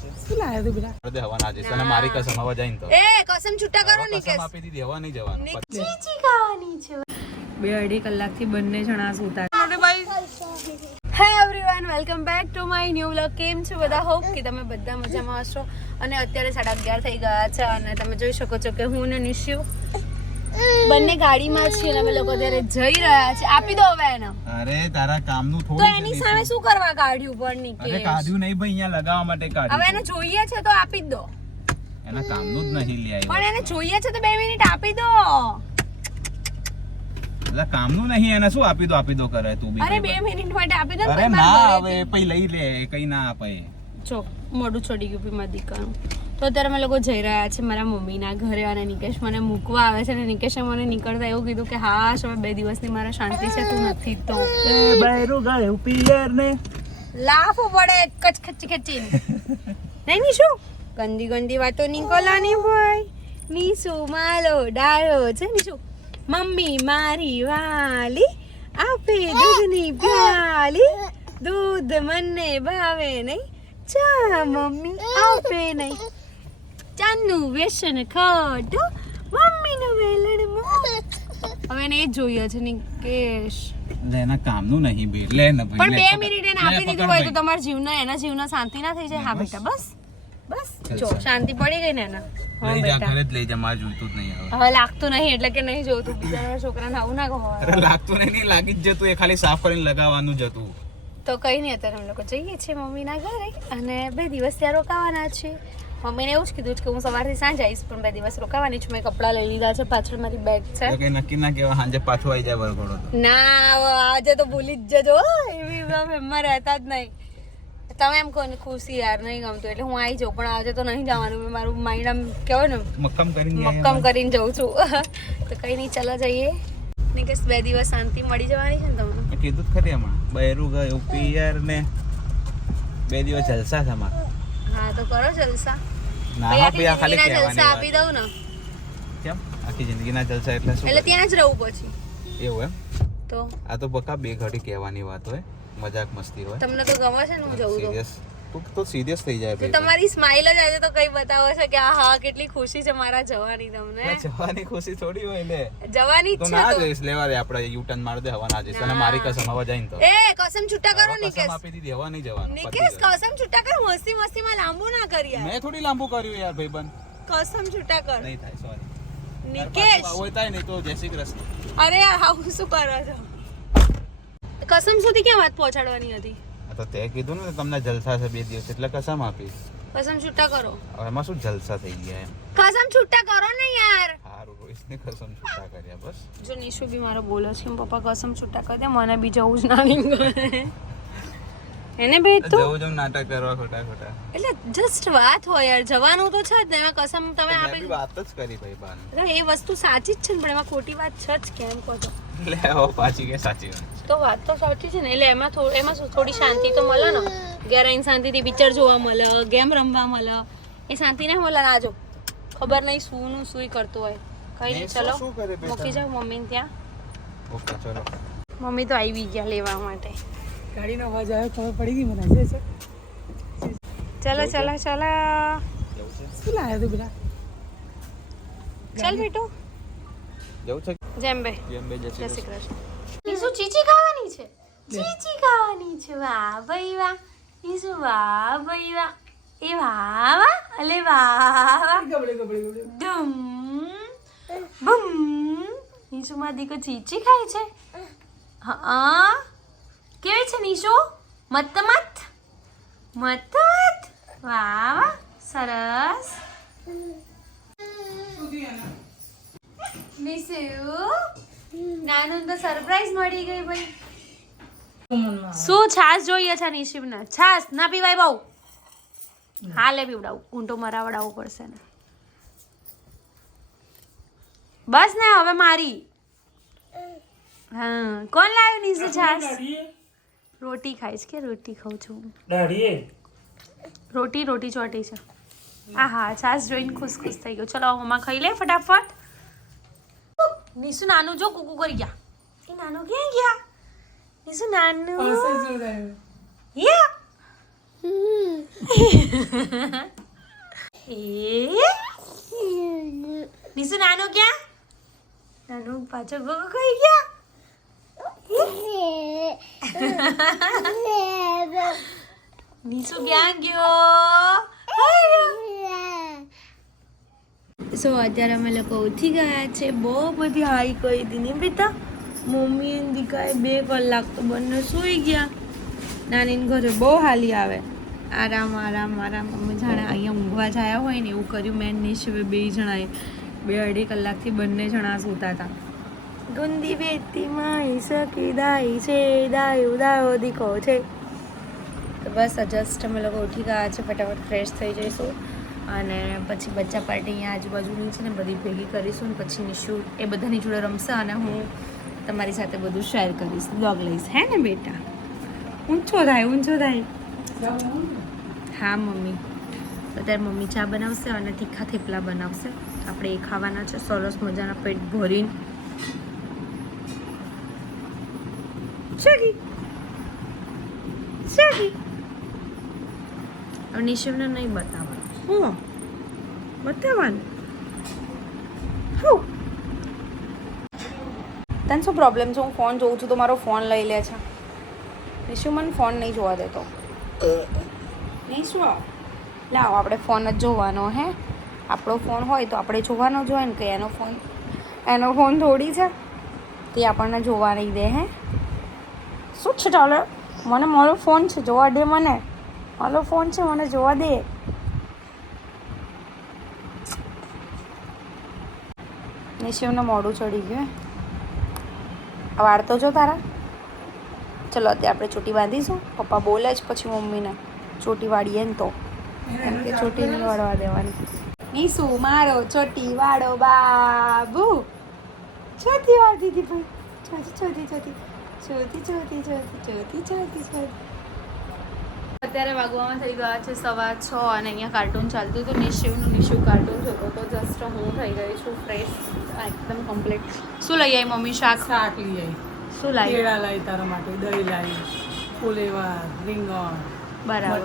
શું તું બેટા દે હવા ના જઈશ અને મારી કસમ હવા જાય તો. એ કસમ છૂટા કરો હવા કસમ આપી દીધી હવા નહીં જવાનું. ચીચી ખાવાની છે. બે અઢી કલાકથી બંને જણા સુતા hey everyone welcome back to my new vlog કેમ છો બધા? હોપ કે તમે બધા મજામાં હશો. અને અત્યારે સાડા અગિયાર થઈ ગયા છે અને તમે જોઈ શકો છો કે હું ને નિશુ બંને ગાડીમાં અને અમે લોકો ત્યારે જઈ રહ્યા છે આપી દો હવે એને. અરે તારા કામનું તો એની સામે શું કરવા કાઢ્યું પણ અરે કાઢ્યું નહીં ભાઈ અહીંયા લગાવવા માટે હવે એને જોઈએ છે તો આપી દો. એના કામનું જ નહીં લે પણ એને જોઈએ છે તો બે મિનિટ આપી દો. એટલે કામનું નહીં એને શું આપી દો આપી દો કરે તું બી અરે બે મિનિટ માટે આપી દો અરે ના હવે પઈ લઈ લે કઈ ના આપે. જો મોઢું છોડી ગયું મારા દીકરાનું. તો અત્યારે અમે લોકો જઈ રહ્યા છે મારા મમ્મીના ઘરે અને નિકેશ મને મૂકવા આવે છે અને નિકેશે મને નીકળતા એવું કીધું કે હા હવે બે દિવસની મારે શાંતિ છે તું નથી તો. બૈરું ગયું પિયર ને. લાફો પડે કચ ખચી ખચી નહીં નહીં શું ગંદી ગંદી વાતો નીકળવાની ભાઈ નીસુ માલો ડાયો છે નીસુ મમ્મી મારી વાલી આપે દૂધની પ્યાલી. દૂધ મને ભાવે નહીં. ચા મમ્મી આપે નહીં ચાનું વ્યસન ખોટું મમ્મીનું વેલણ હવે એને એ જોઈએ છે ને કેશ એના કામનું નહીં બે. લે ને પણ બે. મિનિટ એને આપી દીધું હોય તો તમારા જીવના એના જીવનો શાંતિ ના થઈ જાય. હા બેટા બસ. બસ. જો શાંતિ પડી ગઈ ને એના. લઈ જા ઘરે જ લઈ જા મારે જોઈતું જ નહીં હવે હવે લાગતું નહીં એટલે કે નહીં જોતું. બીજા છોકરાને આવું ના કહો. અરે લાગતું નહીં નહીં લાગી જ જતું. એ ખાલી સાફ કરીને લગાવવાનું જ હતું. તો કઈ નહીં અત્યારે અમે લોકો જઈએ છીએ મમ્મીના ઘરે અને બે દિવસ ત્યાં રોકાવાના છે. મમ્મીને એવું જ કીધું છે કે હું સવારથી સાંજ આવીશ પણ બે દિવસ રોકાવાની છું. મેં કપડાં લઈ લીધા છે પાછળ મારી બેગ છે. કઈ નક્કી ના કેવા સાંજે પાછો આવી જાય વરઘોડો ના આજે તો ભૂલી જ જજો. એવી એમાં રહેતા જ નહીં. તમે એમ કહો ને ખુશી યાર નહીં ગમતું એટલે હું આવી જાઉં પણ આજે તો નહીં જવાનું. મેં મારું માઇન્ડ આમ કહેવાય ને મક્કમ કરીને મક્કમ કરીને જઉં છું. તો કઈ નહીં ચલો જઈએ. નિકેશ બે દિવસ શાંતિ મળી જવાની છે ને તમને? કીધું જ ખરી હમણાં. બૈરું ગયું પિયર ને બે દિવસ જલસા છે મારા હા તો કરો જલસા. ના હા પિયા ખાલી જલસા આપી દઉં ને? કેમ? આખી જિંદગીના જલસા એટલે શું એટલે ત્યાં જ રહું પછી. એવું એમ? તો? આ તો બકા બે ઘડી કહેવાની વાત હોય. મજાક મસ્તી હોય. તમને તો ગમે છે ને હું જઉં તો. સિરિયસ તું તો સિરિયસ થઈ જાય તો તમારી સ્માઇલ જ આજે તો કઈ બતાવે છે કે આ હા કેટલી ખુશી છે મારા જવાની તમને. જવાની ખુશી થોડી હોય લે જવાની તો ના જઈશ લેવા દે આપણે યુ ટર્ન માર દે હવા ના જઈશ અને મારી કસમ હવા જાય તો. એ કસમ છૂટા કરો નિકેશ કસમ આપી દીધી હવા નહીં જવાનું નિકેશ કસમ છૂટા કર મસ્તી મસ્તી માં લાંબુ ના કરી યાર. મેં થોડી લાંબુ કર્યું યાર ભાઈબંધ. કસમ છૂટા કર. નહીં થાય સોરી નિકેશ. હોય થાય નહીં તો જય શ્રી કૃષ્ણ. અરે હા હું શું કરો છો? કસમ સુધી ક્યાં વાત પહોંચાડવાની હતી? તો તે કીધું ને તમને જલસા છે બે દિવસ એટલે કસમ આપી કસમ છૂટા કરો. હવે એમાં શું જલસા થઈ ગયા એમ? કસમ છૂટા કરો ને યાર. સારું રોહિતને કસમ છૂટા કર્યા બસ. જો નિશુ બી મારો બોલે છે પપ્પા કસમ છૂટા કરી દે મને બી જવું જ ના ગમે. એને બે તો જવું જવું નાટક કરવા ખોટા ખોટા. એટલે જસ્ટ વાત હોય યાર જવાનું તો છે જ ને એમાં કસમ તમે આપી વાત જ કરી ભાઈ બાન. એટલે એ વસ્તુ સાચી જ છે ને પણ એમાં ખોટી વાત છે જ કેમ કહો છો? લે હવે પાછી કે સાચી વાત તો વાત તો સાચી છે ને એટલે એમાં થોડું એમાં શું થોડી શાંતિ તો મળે ને? ઘેર આવીને શાંતિથી પિક્ચર જોવા મળે ગેમ રમવા મળે એ શાંતિ ના મળે ના જો. ખબર નહીં શું નું શું કરતું હોય. કઈ નહીં ચલો? મૂકી જાઓ મમ્મીને ત્યાં. ઓકે ચલો. મમ્મી તો આવી ગયા લેવા માટે. ગાડીનો અવાજ આવ્યો ખબર પડી ગઈ મને. છે. ચલો ચલો ચલો. શું લાવ્યો તું પેલા ચાલ બેટો. જવું છે જેમ બે. જય શ્રી કૃષ્ણ. ઈસુ ચીચી ખાવાની છે? ચીચી ખાવાની છે. વાહ ભાઈ વાહ. ઈસુ વાહ ભાઈ વાહ. એ વાહ વાહ. અલે વાહ વાહ. ગબડે ગબડે ડુમ બુમ. નીશુ માં દીકો ચીચી ખાય છે? હા. કેવી છે નીશુ મત મત મત મત વાહ વાહ. સરસ. નીશુ નાનું તો સરપ્રાઈઝ મળી ગઈ ભાઈ શું છાસ જોઈએ છે નિશિબને છાસ ના પીવાય બહુ હા લે પીવડાવું ઊંટો મરાવડાવવો પડશે ને બસ ને હવે મારી હા કોણ લાવ્યું નીચે છાસ રોટી ખાઈશ કે રોટી ખાઉં છું. રોટી રોટી ચોટી છે આ હા છાસ જોઈને ખુશ ખુશ થઈ ગયો ચલો મમ્મા ખાઈ લે ફટાફટ નિશુ નાનું જો કુકુ કરી ગયા. એ નાનું ક્યાં ગયા? નિશુ નાનું. યા એ નિશુ નાનું ક્યાં? નાનું પાછો કુકુ કરી ગયા? નિશુ ક્યાં ગયો? સો અત્યારે અમે લોકો ઉઠી ગયા છે. બહુ બધી હાઈ કરી ને બેટા, મમ્મી અને દીકાએ બે કલાક તો બંને સૂઈ ગયા. નાનીને ઘરે બહુ હાલી આવે. આરામ આરામ આરામ. અમે જાણે અહીંયા ઊંઘવા જયા હોય ને એવું કર્યું. મેં નહીં નિશિવે બે જણાએ. બે અઢી કલાકથી બંને જણા સૂતા હતા. ગુંદી બેતી માઈ સકી દાઈ છે, દાઈ ઉદાયો દીકો છે. તો બસ જસ્ટ અમે લોકો ઉઠી ગયા છે. ફટાફટ ફ્રેશ થઈ જઈશું. અને પછી બચ્ચા પાર્ટી અહીંયા આજુબાજુની છે ને બધી ભેગી કરીશું ને પછી નિશુ એ બધાની જોડે રમશે અને હું તમારી સાથે બધું શેર કરીશ બ્લોગ લઈશ. હે ને બેટા? ઊંચો થાય ઊંચો થાય. હા, મમ્મી. અત્યારે મમ્મી ચા બનાવશે અને તીખા થેપલા બનાવશે. આપણે એ ખાવાના છે, સરસ મજાના પેટ ભરીને. શાકી? શાકી? નિશિવને નહીં બતાવવાનું. હું બતાવવાનું. હું તને શું પ્રોબ્લેમ છે? હું ફોન જોઉં છું તો મારો ફોન લઈ લે છે. નિશુ મને ફોન નહીં જોવા દેતો. નિશુ લાવો, આપણે ફોન જ જોવાનો હે. આપણો ફોન હોય તો આપણે જોવાનો જ હોય ને કે એનો ફોન એનો ફોન થોડી છે. તે આપણને જોવા નહીં દે હે. શું છે ચાલો મને મારો ફોન છે, જોવા દે મને. મારો ફોન છે, મને જોવા દે. નિશિવને મોડું ચડી ગયું આ વાળતો જો તારા. ચલો અત્યારે આપણે ચોટી બાંધીશું. પપ્પા બોલે જ પછી મમ્મીને ચોટી વાળીએ ને તો. કેમ કે ચોટી નહીં વાળવા દેવાની. નિશુ મારો ચોટી વાળો બાબુ. ચોથી વાળતી દીધી ભાઈ. ચોથી ચોથી ચોથી. ચોથી ચોથી ચોથી ચોથી ચોથી અત્યારે વાગવામાં થઈ ગયા છે સવા છ અને અહીંયા કાર્ટૂન ચાલતું હતું નિશિવનું નિશુ કાર્ટૂન જોતો તો જસ્ટ હું થઈ ગઈ છું ફ્રેશ એકદમ કમ્પ્લીટ શું લઈ આવી મમ્મી શાક? શાક લઈ આવી શું લાવી કેળા લાવી તારા માટે દહીં લાવી ફુલેવાર રીંગણ બરાબર.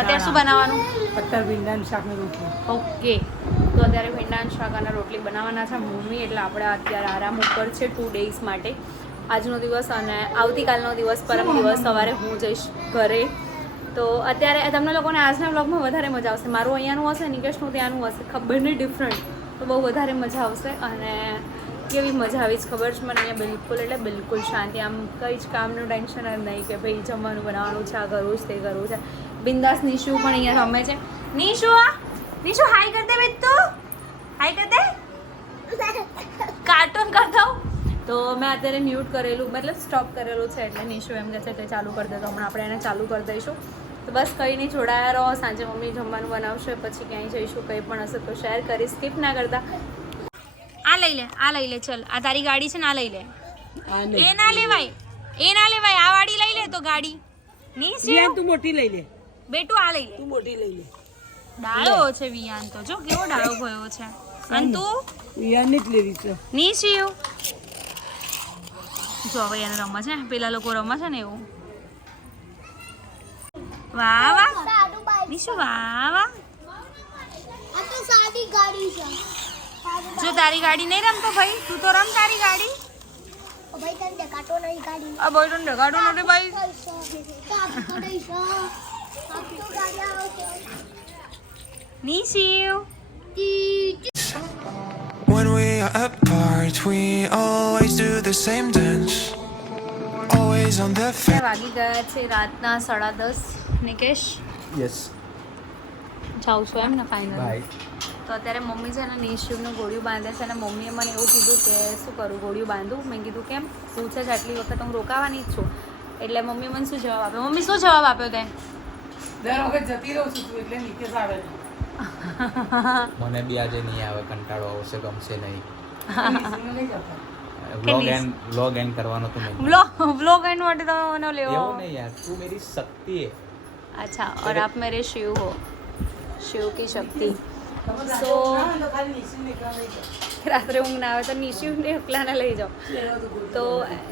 અત્યારે શું બનાવવાનું? અત્યારે ભીંડાનું શાક ને રોટલી. ઓકે. તો અત્યારે ભીંડાનું શાક અને રોટલી બનાવવાના છે મમ્મી એટલે આપણે અત્યારે આરામ ઉપર છે ટુ ડેઝ માટે. આજનો દિવસ અને આવતીકાલનો દિવસ પરમ દિવસ સવારે હું જઈશ ઘરે. તો અત્યારે તમને લોકોને આજના બ્લોગમાં વધારે મજા આવશે. મારું અહીંયાનું હશે નિકેશનું ત્યાંનું હશે. ખબર નહીં ડિફરન્ટ તો બહુ વધારે મજા આવશે અને કેવી મજા આવી જ ખબર છે? મને અહીંયા બિલકુલ એટલે બિલકુલ શાંતિ. આમ કંઈ જ કામનું ટેન્શન જ નહીં કે ભાઈ જમવાનું બનાવવાનું છે, આ કરવું છે, તે કરવું છે. બિંદાસ નિશુ પણ અહીંયા રમે છે. નિશુ નિશુ હાઈ કર દે બેટ તું. હાઈ કર દે. કાર્ટૂન કરતા હું તો મેં અત્યારે મ્યુટ કરેલું, મતલબ સ્ટોપ કરેલું છે એટલે નિશુ એમ કહે છે તે ચાલુ કરી દે. તો હમણાં આપણે એને ચાલુ કરી દઈશું. તો બસ કંઈ નહીં જોડાયા રહો. સાંજે મમ્મી જમવાનું બનાવશે પછી ક્યાંય જઈશું કંઈ પણ હશે તો શેર કરી સ્કીપ ના કરતા. આ લઈ લે આ લઈ લે ચલ. આ તારી ગાડી છે ને આ લઈ લે. એ ના લેવાય એ ના લેવાય આ વાડી લઈ લે તો ગાડી. ની વિયાન તું મોટી લઈ લે. બેટું આ લઈ લે. તું મોટી લઈ લે. ડાળો છે વિયાન તો જો કેવો ડાળો ગયો છે. અને તું? વિયાનની જ લેવી છે. ની શિવ જો હવે એને રમે છે પેલા લોકો રમે છે ને એવું. વાહ વાહ. નિશુ વાહ વાહ. આ તો સાદી ગાડી છે. જો તારી ગાડી નહીં રમતો ભાઈ? તું તો રમ તારી ગાડી. ઓ ભાઈ તને દેખાતો નહીં ગાડી. આ બોય તો ડગાડું નથી ભાઈ. તો આપી નહીં છે. આપી તો ગાડી આવશે ની શિવ ટી When we are apart, we always do the same dance. Always on the fence. વાગી ગયા છે રાતના સાડા દસ. નિકેશ? યસ જાઉં છું એમ ને ફાઇનલ તો અત્યારે મમ્મી છે ને નિશુનું ગોળિયું બાંધે છે અને મમ્મીએ મને એવું કીધું કે શું કરું? ગોળિયું બાંધું? મેં કીધું કેમ? પૂછે છે આટલી વખત હું રોકાવાની જ છું. એટલે મમ્મી મને શું જવાબ આપ્યો મમ્મી શું જવાબ આપ્યો તે? દર વખત જતી રહું છું તું એટલે નિકેશ આવે મને બી આજે નહીં આવે કંટાળો આવશે ગમશે નહીં. વ્લોગ એન્ડ વ્લોગ એન્ડ કરવાનો તો નહીં. વ્લોગ વ્લોગ એન્ડ માટે તમે મને લેવો. એવું નહીં યાર તું મેરી શક્તિ હે. अच्छा और आप मेरे शिव हो शिव की शक्ति સો ના, તો ખાલી નિશિને એકલા નહીં જતા. રાત્રે ઊંઘ ના આવે તો નિશિવને એકલાને લઈ જાઓ તો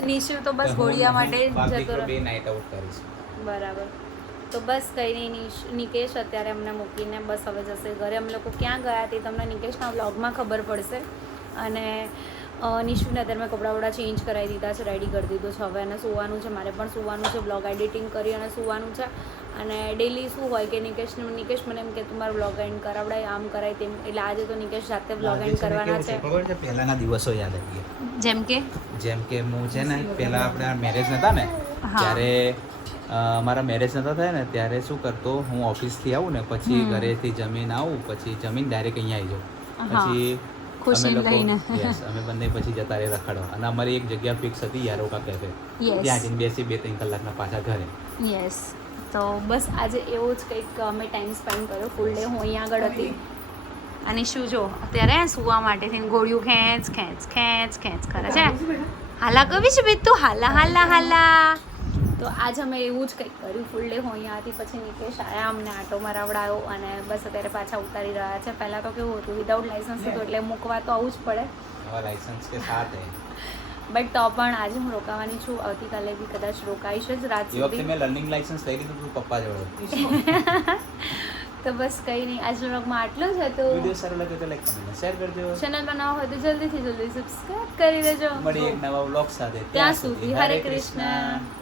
નિશિવ તો બસ ઘોડિયા માટે જ જતો બે રહે નાઇટ આઉટ કરીશ બરાબર તો બસ કંઈ નહીં નિશ- નિકેશ અત્યારે અમને મૂકીને બસ હવે જશે ઘરે અમે લોકો ક્યાં ગયા તે તમને નિકેશના વ્લોગમાં ખબર પડશે અને અ, નિશુને મેં કપડાં વપડા ચેન્જ કરાવી દીધા છે રેડી કરી દીધું છે. હવે અને સુવાનું છે મારે પણ સુવાનું છે બ્લોગ એડિટિંગ કરી અને સુવાનું છે. અને ડેલી શું હોય કે નિકેશ નિકેશ મને એમ કે તું મારું બ્લોગ એન્ડ કરાવડાય આમ કરાય તેમ. એટલે આજે તો નિકેશ જાતે બ્લોગ એન્ડ કરવાના છે. ખબર છે? પહેલાના દિવસો યાદ આવી ગયા. જેમ કે? જેમ કે હું છે ને પહેલા આપણા મેરેજ નતા ને ત્યારે મારા મેરેજ નતા થયા ને ત્યારે શું કરતો હું ઓફિસથી આવું ને પછી ઘરેથી જમીન આવું પછી જમીન ડાયરેક્ટ અહીંયા આવી જાઉં. પછી ખુશી લઈને. અમે બંને પછી જતા રહે રખડવા. અને અમારી એક જગ્યા ફિક્સ હતી યારોકા કેફે ત્યાં જઈને બેસી બે ત્રણ કલાકના પાછા ઘરે. યસ તો બસ આજે એવો જ કંઈક અમે ટાઈમ સ્પેન્ડ કર્યો. ફૂલ ડે હું અહીંયા આગળ હતી. અને શું જો અત્યારે સુવા માટે થઈને ગોળિયું ખેંચ ખેંચ ખેંચ ખેંચ કરે છે. હાલા કવિ છે બે તું? હાલા હાલા હાલા. તો આજ અમે એવું જ કંઈક કર્યું. ફૂલ ડે હું અહીંયાથી પછી નિકેશ આયા અમને આટો મરાવડાયો અને બસ અત્યારે પાછા ઉતારી રહ્યા છે. પહેલાં તો કેવું હતું વિધાઉટ લાઇસન્સ હતું એટલે મૂકવા તો આવું જ પડે. લાઇસન્સ કે સાથ? બટ તો પણ આજે હું રોકાવાની છું. આવતીકાલે બી કદાચ રોકાઈશ જ રાત સુધી. મેં લર્નિંગ લાઇસન્સ લઈ લીધું હતું પપ્પા જોડે. તો બસ કંઈ નહીં. આજનો વ્લોગમાં આટલું જ હતું. વિડિયો સારો લાગ્યો તો લાઈક કમેન્ટ શેર કરજો. ચેનલ બનાવો હોય તો જલ્દીથી જલ્દી સબસ્ક્રાઇબ કરી દેજો. મળી એક નવા વ્લોગ સાથે. ત્યાં સુધી હરે કૃષ્ણ.